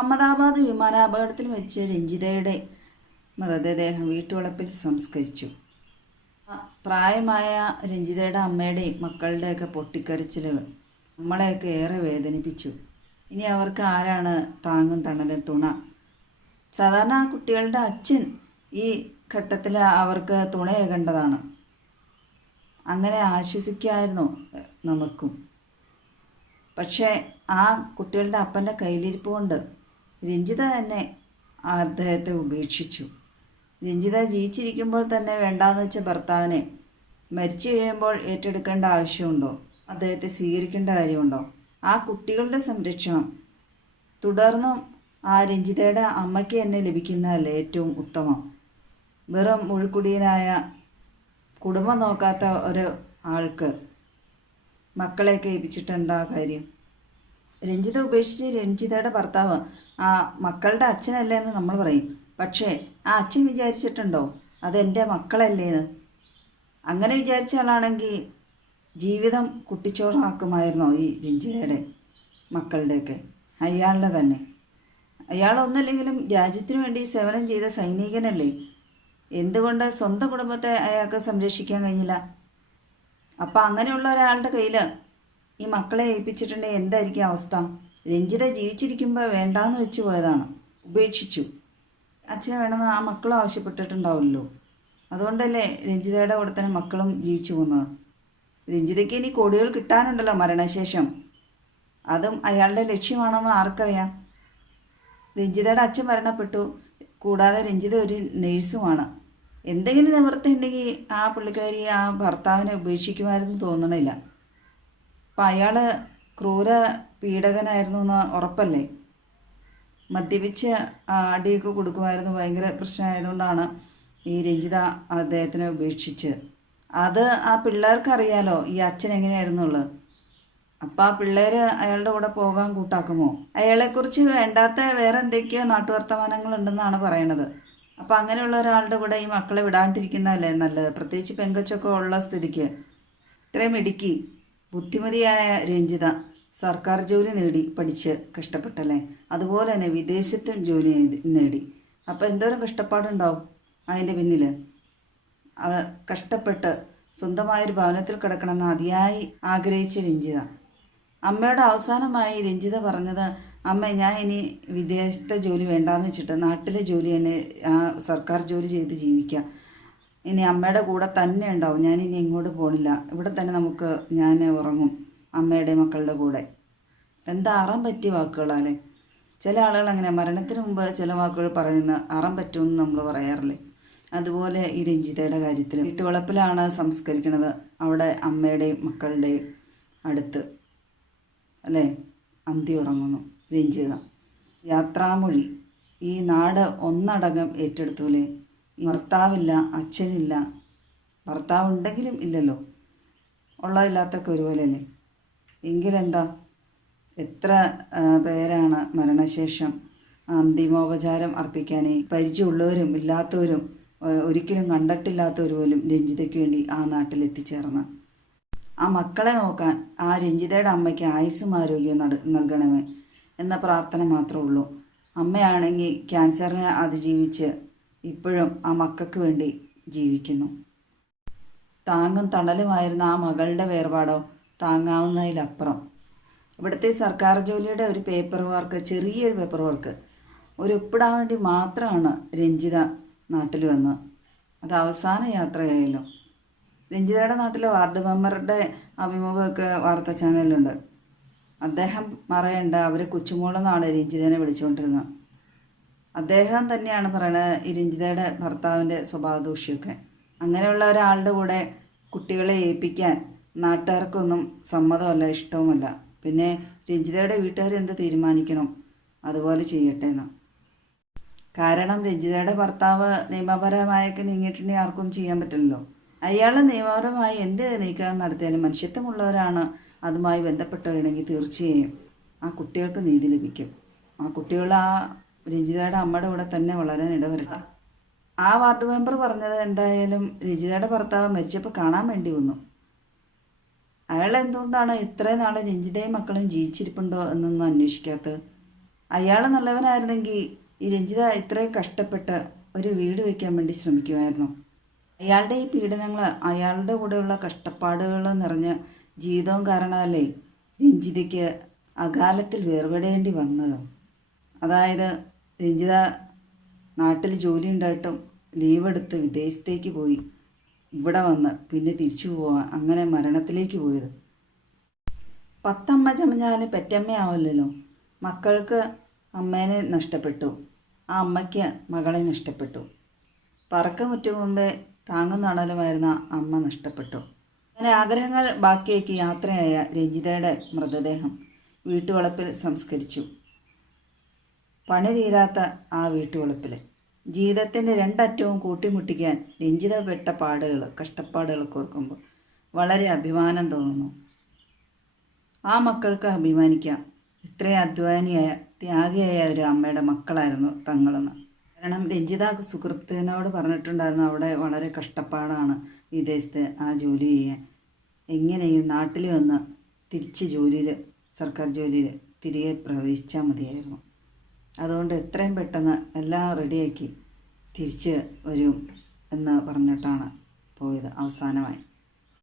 അഹമ്മദാബാദ് വിമാനാപകടത്തിൽ വെച്ച് രഞ്ജിതയുടെ മൃതദേഹം വീട്ടുവളപ്പിൽ സംസ്കരിച്ചു. പ്രായമായ രഞ്ജിതയുടെ അമ്മയുടെയും മക്കളുടെയൊക്കെ പൊട്ടിക്കരച്ചിൽ നമ്മളെയൊക്കെ ഏറെ വേദനിപ്പിച്ചു. ഇനി അവർക്ക് ആരാണ് താങ്ങും തണലും തുണ? സാധാരണ ആ കുട്ടികളുടെ അച്ഛൻ ഈ ഘട്ടത്തിൽ അവർക്ക് തുണയേകേണ്ടതാണ് അങ്ങനെ ആശ്വസിക്കായിരുന്നു നമുക്കും. പക്ഷേ ആ കുട്ടികളുടെ അപ്പന്റെ കയ്യിലിരിപ്പ് കൊണ്ട് രഞ്ജിത തന്നെ അദ്ദേഹത്തെ ഉപേക്ഷിച്ചു. രഞ്ജിത ജീവിച്ചിരിക്കുമ്പോൾ തന്നെ വേണ്ടാന്ന് വെച്ച ഭർത്താവിനെ മരിച്ചു കഴിയുമ്പോൾ ഏറ്റെടുക്കേണ്ട ആവശ്യമുണ്ടോ? അദ്ദേഹത്തെ സ്വീകരിക്കേണ്ട കാര്യമുണ്ടോ? ആ കുട്ടികളുടെ സംരക്ഷണം തുടർന്നും ആ രഞ്ജിതയുടെ അമ്മയ്ക്ക് തന്നെ ലഭിക്കുന്നതല്ലേ ഏറ്റവും ഉത്തമം? വെറും മുഴുക്കുടിയനായ കുടുംബം നോക്കാത്ത ഒരു ആൾക്ക് മക്കളെ ഏൽപ്പിച്ചിട്ട് എന്താ കാര്യം? രഞ്ജിത ഉപേക്ഷിച്ച് രഞ്ജിതയുടെ ഭർത്താവ് ആ മക്കളുടെ അച്ഛനല്ലേ എന്ന് നമ്മൾ പറയും. പക്ഷേ ആ അച്ഛൻ വിചാരിച്ചിട്ടുണ്ടോ? അതെന്റെ മക്കളല്ലേന്ന് അങ്ങനെ വിചാരിച്ച ആളാണെങ്കിൽ ജീവിതം കുട്ടിച്ചോറാക്കുമായിരുന്നോ ഈ രഞ്ജിതയുടെ മക്കളുടെയൊക്കെ? അയാളുടെ തന്നെ. അയാളൊന്നല്ലെങ്കിലും രാജ്യത്തിനു വേണ്ടി സേവനം ചെയ്ത സൈനികനല്ലേ? എന്തുകൊണ്ട് സ്വന്തം കുടുംബത്തെ അയാൾക്ക് സംരക്ഷിക്കാൻ കഴിഞ്ഞില്ല? അപ്പം അങ്ങനെയുള്ള ഒരാളുടെ കയ്യിൽ ഈ മക്കളെ ഏൽപ്പിച്ചിട്ടുണ്ടെങ്കിൽ എന്തായിരിക്കും അവസ്ഥ? രഞ്ജിത ജീവിച്ചിരിക്കുമ്പോൾ വേണ്ടാന്ന് വെച്ച് പോയതാണ്. ഉപേക്ഷിച്ചു. അച്ഛനെ വേണമെന്ന് ആ മക്കളും ആവശ്യപ്പെട്ടിട്ടുണ്ടാവുമല്ലോ. അതുകൊണ്ടല്ലേ രഞ്ജിതയുടെ കൂടെ തന്നെ മക്കളും ജീവിച്ചു പോകുന്നത്? രഞ്ജിതയ്ക്ക് ഇനി കോടികൾ കിട്ടാനുണ്ടല്ലോ മരണശേഷം. അതും അയാളുടെ ലക്ഷ്യമാണെന്ന് ആർക്കറിയാം? രഞ്ജിതയുടെ അച്ഛൻ മരണപ്പെട്ടു. കൂടാതെ രഞ്ജിത ഒരു നേഴ്സുമാണ്. എന്തെങ്കിലും നിവൃത്തി ഉണ്ടെങ്കിൽ ആ പുള്ളിക്കാരി ആ ഭർത്താവിനെ ഉപേക്ഷിക്കുമായിരുന്നു തോന്നണില്ല. അപ്പം അയാൾ ക്രൂര പീഡകനായിരുന്നു എന്ന് ഉറപ്പല്ലേ? മദ്യപിച്ച് അടിയൊക്കെ കൊടുക്കുമായിരുന്നു. ഭയങ്കര പ്രശ്നമായതുകൊണ്ടാണ് ഈ രഞ്ജിത അദ്ദേഹത്തിനെ ഉപേക്ഷിച്ച്. അത് ആ പിള്ളേർക്കറിയാലോ ഈ അച്ഛൻ എങ്ങനെയായിരുന്നുള്ളു അപ്പം ആ പിള്ളേർ അയാളുടെ കൂടെ പോകാൻ കൂട്ടാക്കുമോ? അയാളെക്കുറിച്ച് വേണ്ടാത്ത വേറെ എന്തൊക്കെയോ നാട്ടുവർത്തമാനങ്ങളുണ്ടെന്നാണ് പറയണത്. അപ്പം അങ്ങനെയുള്ള ഒരാളുടെ കൂടെ ഈ മക്കളെ വിടാണ്ടിരിക്കുന്നതല്ലേ നല്ലത്? പ്രത്യേകിച്ച് പെങ്കച്ചൊക്കെ ഉള്ള സ്ഥിതിക്ക്. ഇത്രയും ഇടുക്കി ബുദ്ധിമതിയായ രഞ്ജിത സർക്കാർ ജോലി നേടി പഠിച്ച് കഷ്ടപ്പെട്ടല്ലേ? അതുപോലെ തന്നെ വിദേശത്തും ജോലി നേടി അപ്പോൾ എന്തോരം കഷ്ടപ്പാടുണ്ടാവും അതിന്റെ പിന്നിൽ അത് കഷ്ടപ്പെട്ട് സ്വന്തമായൊരു ഭവനത്തിൽ കിടക്കണമെന്ന് അതിയായി ആഗ്രഹിച്ച രഞ്ജിത. അമ്മയുടെ അവസാനമായി രഞ്ജിത പറഞ്ഞത് അമ്മ ഞാൻ ഇനി വിദേശത്തെ ജോലി വേണ്ടാന്ന് വെച്ചിട്ട് നാട്ടിലെ ജോലി തന്നെ സർക്കാർ ജോലി ചെയ്ത് ജീവിക്കാം. ഇനി അമ്മയുടെ കൂടെ തന്നെ ഉണ്ടാവും. ഞാൻ ഇനി എങ്ങോട്ട് പോണില്ല. ഇവിടെ തന്നെ നമുക്ക് ഞാൻ ഉറങ്ങും അമ്മയുടെ മക്കളുടെ കൂടെ. എന്താ അറം പറ്റിയ വാക്കുകളാലേ ചില ആളുകൾ അങ്ങനെ മരണത്തിന് മുമ്പ് ചില വാക്കുകൾ പറയുന്ന അറം പറ്റുമെന്ന് നമ്മൾ പറയാറില്ലേ? അതുപോലെ ഈ രഞ്ജിതയുടെ കാര്യത്തിൽ വീട്ടുവളപ്പിലാണ് സംസ്കരിക്കുന്നത് അവിടെ അമ്മയുടെയും മക്കളുടെയും അടുത്ത്. അല്ലേ? അന്തി ഉറങ്ങുന്നു. രഞ്ജിത. യാത്രാമൊഴി. ഈ നാട് ഒന്നടങ്കം ഏറ്റെടുത്തൂലേ ഭർത്താവില്ല അച്ഛനില്ല. ഭർത്താവ് ഉണ്ടെങ്കിലും ഇല്ലല്ലോ. ഉള്ളതില്ലാത്തൊക്കെ ഒരുപോലെയല്ലേ? എങ്കിലെന്താ? എത്ര പേരാണ് മരണശേഷം അന്തിമോപചാരം അർപ്പിക്കാനേ? പരിചയമുള്ളവരും ഇല്ലാത്തവരും ഒരിക്കലും കണ്ടിട്ടില്ലാത്തവർ പോലും രഞ്ജിതയ്ക്ക് വേണ്ടി ആ നാട്ടിൽ എത്തിച്ചേർന്ന്. ആ മക്കളെ നോക്കാൻ ആ രഞ്ജിതയുടെ അമ്മയ്ക്ക് ആയുസ്സും ആരോഗ്യവും നട നൽകണമേ എന്ന പ്രാർത്ഥന മാത്രമേ ഉള്ളൂ. അമ്മയാണെങ്കിൽ ക്യാൻസറിനെ അതിജീവിച്ച് ഇപ്പോഴും ആ മക്കൾക്ക് വേണ്ടി ജീവിക്കുന്നു. താങ്ങും തണലുമായിരുന്ന ആ മകളുടെ വേർപാടോ താങ്ങാവുന്നതിലപ്പുറം. ഇവിടുത്തെ സർക്കാർ ജോലിയുടെ ഒരു പേപ്പർ വർക്ക് ചെറിയൊരു പേപ്പർ വർക്ക് ഒരു ഒപ്പിടാൻ വേണ്ടി മാത്രമാണ് രഞ്ജിത നാട്ടിൽ വന്ന് അത് അവസാന യാത്രയായല്ലോ. രഞ്ജിതയുടെ നാട്ടിലെ വാർഡ് മെമ്പറുടെ അഭിമുഖമൊക്കെ വാർത്താ ചാനലിലുണ്ട്. അദ്ദേഹം പറയേണ്ട അവർ കൊച്ചുമോളെന്നാണ് രഞ്ജിതനെ വിളിച്ചുകൊണ്ടിരുന്നത്. അദ്ദേഹം തന്നെയാണ് പറയുന്നത് ഇരിഞ്ചിതയുടെ ഭർത്താവിന്റെ സ്വഭാവ ദൂഷ്യമൊക്കെ അങ്ങനെയുള്ള ഒരാളുടെ കൂടെ കുട്ടികളെ ഏൽപ്പിക്കാൻ നാട്ടുകാർക്കൊന്നും സമ്മതമല്ല ഇഷ്ടവുമല്ല. പിന്നെ രഞ്ജിതയുടെ വീട്ടുകാർ എന്ത് തീരുമാനിക്കണം? അതുപോലെ ചെയ്യട്ടെ എന്ന്. കാരണം രഞ്ജിതയുടെ ഭർത്താവ് നിയമപരമായൊക്കെ നീങ്ങിയിട്ടുണ്ടെങ്കിൽ ആർക്കും ചെയ്യാൻ പറ്റില്ലല്ലോ. അയാൾ നിയമപരമായി എന്ത് നീക്കം നടത്തിയാലും മനുഷ്യത്വമുള്ളവരാണ് അതുമായി ബന്ധപ്പെട്ടവരുണ്ടെങ്കിൽ തീർച്ചയായും ആ കുട്ടികൾക്ക് നീതി ലഭിക്കും. ആ കുട്ടികൾ ആ രഞ്ജിതയുടെ അമ്മയുടെ കൂടെ തന്നെ വളരാൻ ഇടവരട്ടെ. ആ. വാർഡ് മെമ്പർ പറഞ്ഞത് എന്തായാലും രഞ്ജിതയുടെ ഭർത്താവ് മരിച്ചപ്പോൾ കാണാൻ വേണ്ടി വന്നു. അയാൾ എന്തുകൊണ്ടാണ് ഇത്രയും നാൾ രഞ്ജിതയും മക്കളും ജീവിച്ചിരിപ്പുണ്ടോ എന്നൊന്നും അന്വേഷിക്കാത്തത്? അയാൾ നല്ലവനായിരുന്നെങ്കിൽ ഈ രഞ്ജിത ഇത്രയും കഷ്ടപ്പെട്ട് ഒരു വീട് വയ്ക്കാൻ വേണ്ടി ശ്രമിക്കുമായിരുന്നു. അയാളുടെ ഈ പീഡനങ്ങൾ അയാളുടെ കൂടെയുള്ള കഷ്ടപ്പാടുകൾ നിറഞ്ഞ ജീവിതവും കാരണമല്ലേ രഞ്ജിതയ്ക്ക് അകാലത്തിൽ വേർപെടേണ്ടി വന്നത്? അതായത് രഞ്ജിത നാട്ടിൽ ജോലി ഉണ്ടായിട്ടും ലീവ് എടുത്ത് വിദേശത്തേക്ക് പോയി. ഇവിടെ വന്ന് പിന്നെ തിരിച്ചു പോവാൻ അങ്ങനെ മരണത്തിലേക്ക് പോയത്. പത്തമ്മ ചമഞ്ഞാൽ പെറ്റമ്മയാവില്ലല്ലോ. മക്കൾക്ക് അമ്മേനെ നഷ്ടപ്പെട്ടു. ആ അമ്മയ്ക്ക് മകളെ നഷ്ടപ്പെട്ടു. പറക്കമുറ്റു മുമ്പേ താങ്ങുന്ന അണലുമായിരുന്ന അമ്മ നഷ്ടപ്പെട്ടു. അങ്ങനെ ആഗ്രഹങ്ങൾ ബാക്കിയാക്കി യാത്രയായ രഞ്ജിതയുടെ മൃതദേഹം വീട്ടുവളപ്പിൽ സംസ്കരിച്ചു. പണി തീരാത്ത ആ വീട്ടുവളപ്പിൽ ജീവിതത്തിന്റെ രണ്ടറ്റവും കൂട്ടിമുട്ടിക്കാൻ രഞ്ജിതപ്പെട്ട പാടുകൾ കഷ്ടപ്പാടുകളൊക്കെ ഓർക്കുമ്പോൾ വളരെ അഭിമാനം തോന്നുന്നു. ആ മക്കൾക്ക് അഭിമാനിക്കാം. ഇത്രയും അധ്വാനിയായ ത്യാഗിയായ ഒരു അമ്മയുടെ മക്കളായിരുന്നു തങ്ങളെന്ന്. കാരണം രഞ്ജിത സുഹൃത്തിനോട് പറഞ്ഞിട്ടുണ്ടായിരുന്നു അവിടെ വളരെ കഷ്ടപ്പാടാണ് വിദേശത്ത് ആ ജോലി ചെയ്യാൻ. എങ്ങനെയും നാട്ടിൽ വന്ന് തിരിച്ച് ജോലിയിൽ സർക്കാർ ജോലിയിൽ തിരികെ പ്രവേശിച്ചാൽ മതിയായിരുന്നു? അതുകൊണ്ട് എത്രയും പെട്ടെന്ന് എല്ലാം റെഡിയാക്കി തിരിച്ച് വരും എന്ന് പറഞ്ഞിട്ടാണ് പോയത് അവസാനമായി.